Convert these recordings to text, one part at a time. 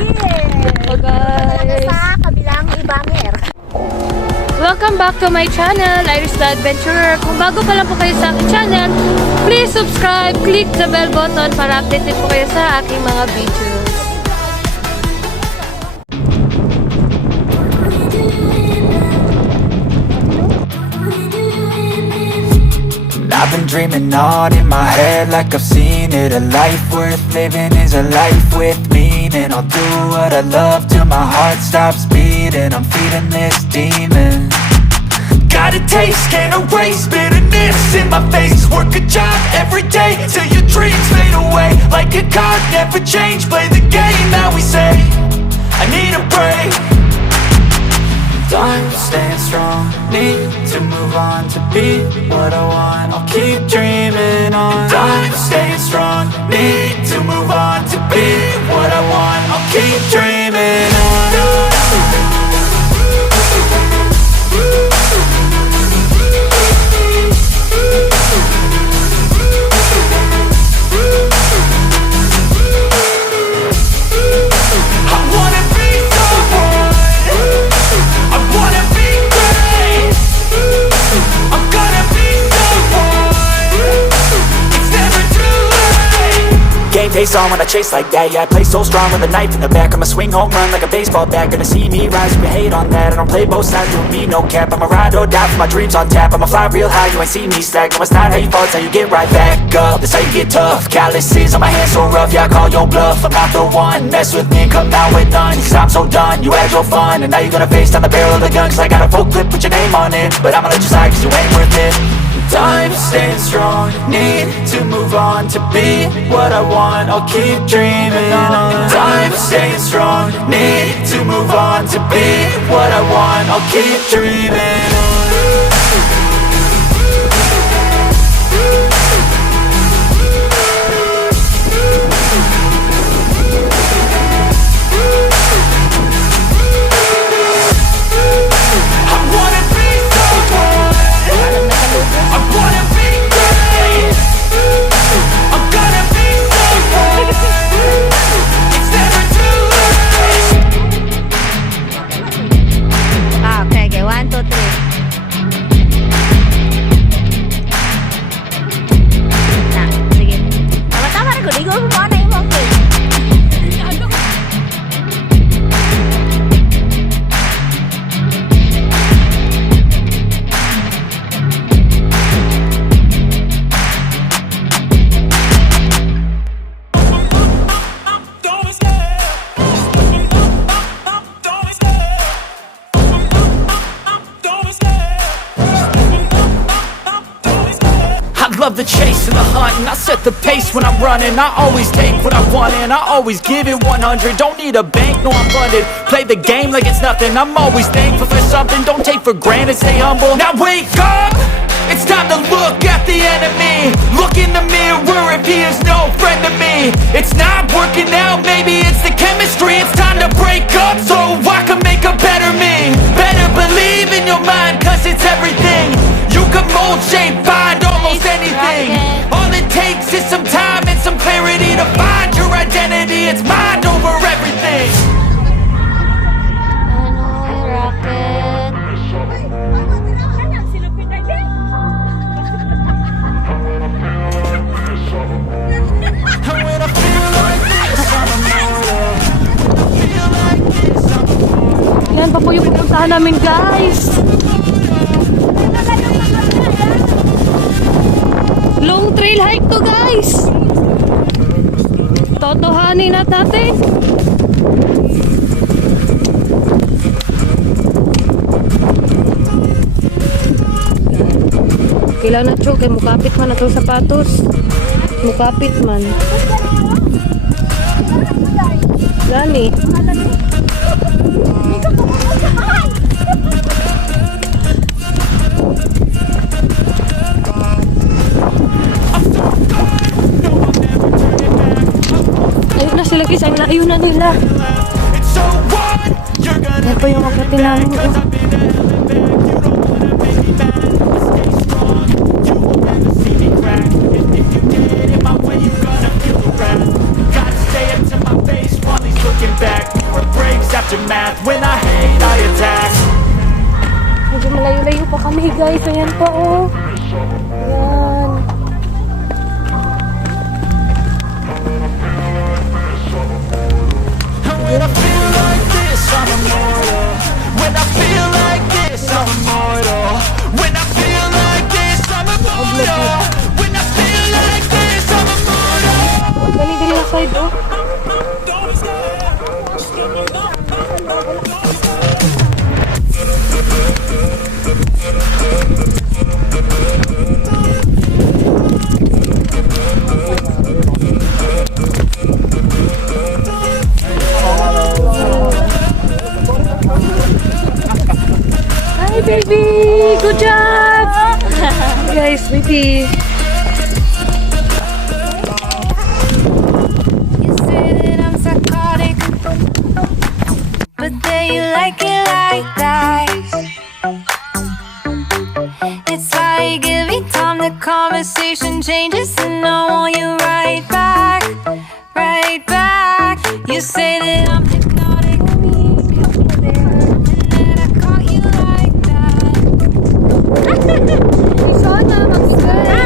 Hello guys! Sa kabilang ibanger. Welcome back to my channel, Irish the Adventurer. Kung bago pa lang po kayo sa aking channel, please subscribe, click the bell button para updated po kayo sa aking mga videos. I've been dreaming on in my head like I've seen it. A life worth living is a life with meaning. I'll do what I love till my heart stops beating. I'm feeding this demon. Got a taste, can't erase bitterness in my face. Work a job every day till your dreams fade away. Like a card, never change, play the game that we say. I need a break. I'm staying strong, need to move on to be what I want. I'll keep dreaming on. I'm staying strong, need to move on to be what I want. I'll keep dreaming on. Face on when I chase like that. Yeah, I play so strong with a knife in the back. I'ma swing home run like a baseball bat. Gonna see me rise, you hate on that. I don't play both sides, doing me no cap. I'ma ride or die for my dreams on tap. I'ma fly real high, you ain't see me slack. No, it's not how you fall, it's how you get right back up. That's how you get tough. Calluses on my hands so rough, yeah, I call your bluff. I'm not the one, mess with me, come out with none. Cause I'm so done, you had your fun. And now you're gonna face down the barrel of the gun. Cause I got a full clip, put your name on it. But I'ma let you slide cause you ain't worth it. I'm staying strong, need to move on to be what I want. I'll keep dreaming on. I'm staying strong, need to move on to be what I want. I'll keep dreaming on. Okay, 1, 2, 3. Na, sige. Tama-tama na ko. Ligo mo na yung mga okay. Love the chase and the hunt, and I set the pace when I'm running. I always take what I want and I always give it 100. Don't need a bank, no I'm funded. Play the game like it's nothing. I'm always thankful for something. Don't take for granted, stay humble. Now wake up! It's time to look at the enemy. Look in the mirror if he is no friend to me. It's not working out, maybe it's the chemistry. It's time to break up so I can make a better me. Better believe in your mind cause it's everything. You can mold, shape, find almost anything. All it takes is some time and some clarity to find your identity. It's mind over everything. Ano, rocket? And when I feel like this, I'm immortal. Feel like this, I'm immortal. Yan pa po yung pupuntahan namin guys. Long trail hike to guys. Totohanin natin. Kailan na chok, mukapit man atong sapatos. Mukapit man. Gani. Ayun na sila guys, ayun na nila. Yan pa yung akatin namin. Gotta stay up to my face while he's looking back. pa kami guys. Ayan pa oh. Ayan. When I feel like this, I'm immortal. When I feel like this, I'm immortal. When I feel like this, I'm immortal. When I feel like this, I'm immortal. Dali na side oh. Hi baby! Good job! Guys, baby. You say that I'm psychotic, but then you like it like that. It's like every time the conversation changes, and I want you right back, right back. You say that I'm hypnotic, and that I caught you like that. Sana, mag-subscribe.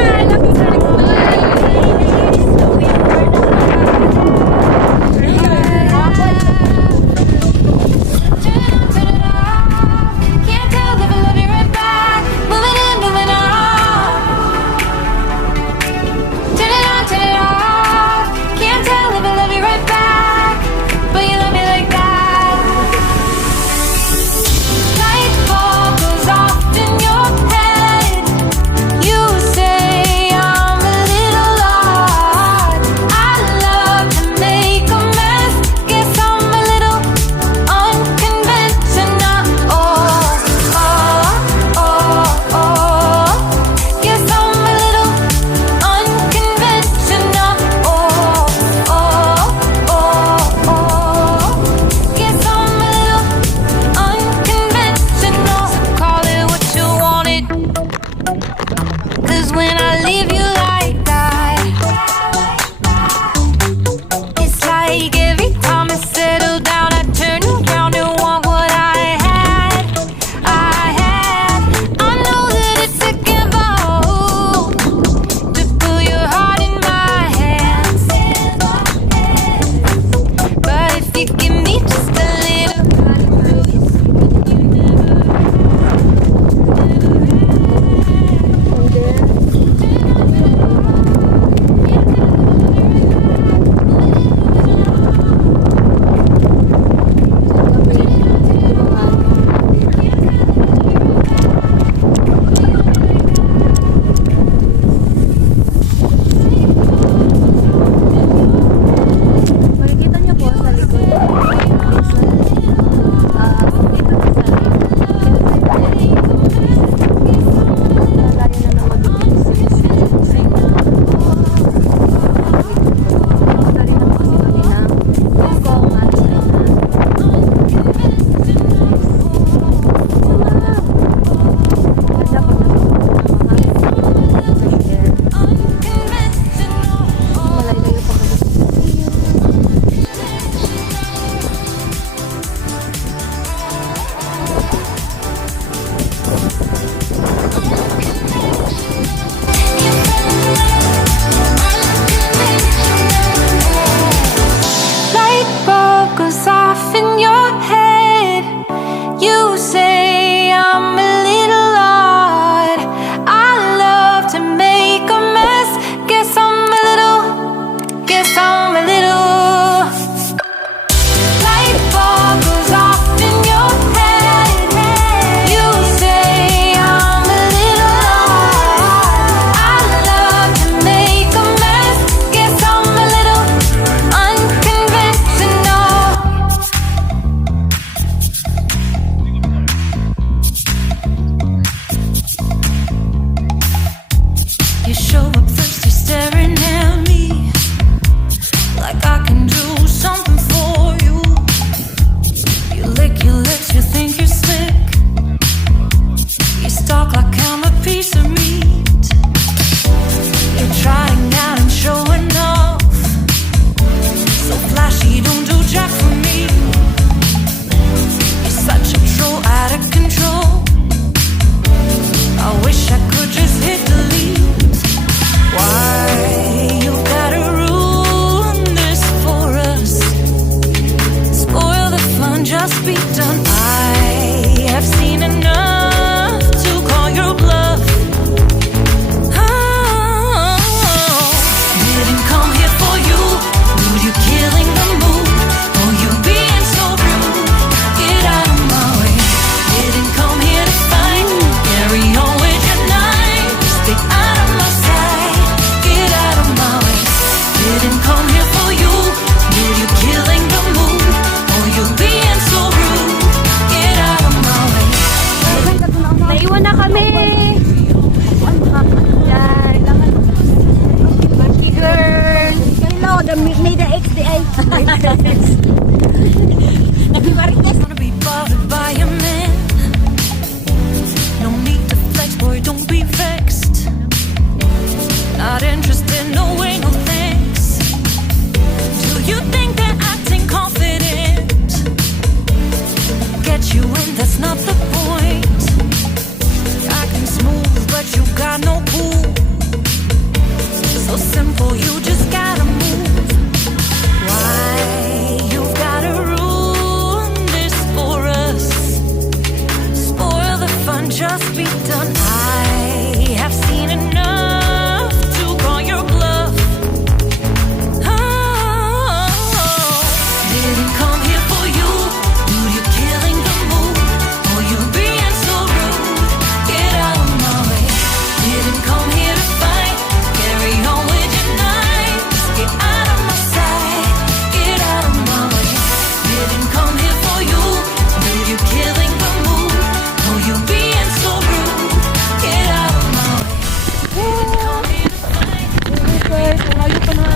muna kami. Yan. Lucky girl. Hello, may the XDI. Nagmimarites. Wanna be bothered by a man. No need to flex, boy, don't be vexed. Not interested, no way, no thanks. Do you think that acting confident get you in? That's not the point. Acting smooth, but you got no cool. So simple, you just gotta move. Why you've gotta ruin this for us? Spoil the fun, just be done. I have seen enough to call your bluff. Oh, didn't come here for you. Dude, you're killing the mood. Oh, you being so rude. Get out of my way. Didn't come here to fight. Carry on with your night. Just get out of my sight. Get out of my way. Didn't come here for you. Dude, you're killing the mood. Oh, you being so rude. Get out of my way. Didn't come here to fight. Guys, malayo pa na.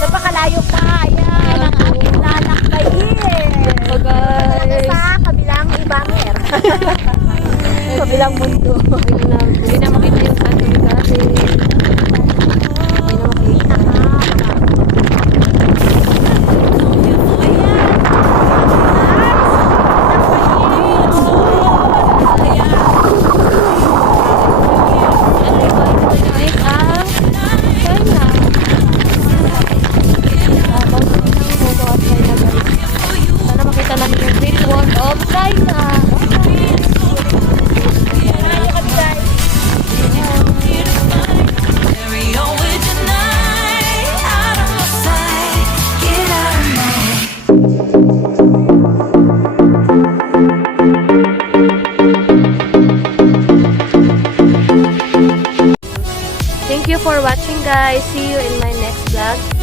Napakalayo pa. Ayan, ang aking lalakbayin. So guys, Sa kabilang ibanger. kabilang mundo. Hindi na makita yung santo ni dati. Hindi na makita. Guys, China. Sana makita namin yung Great Wall of China. Carry on with your night. Out of my sight. Get out of my way. Thank you for watching, guys. See you in my next vlog.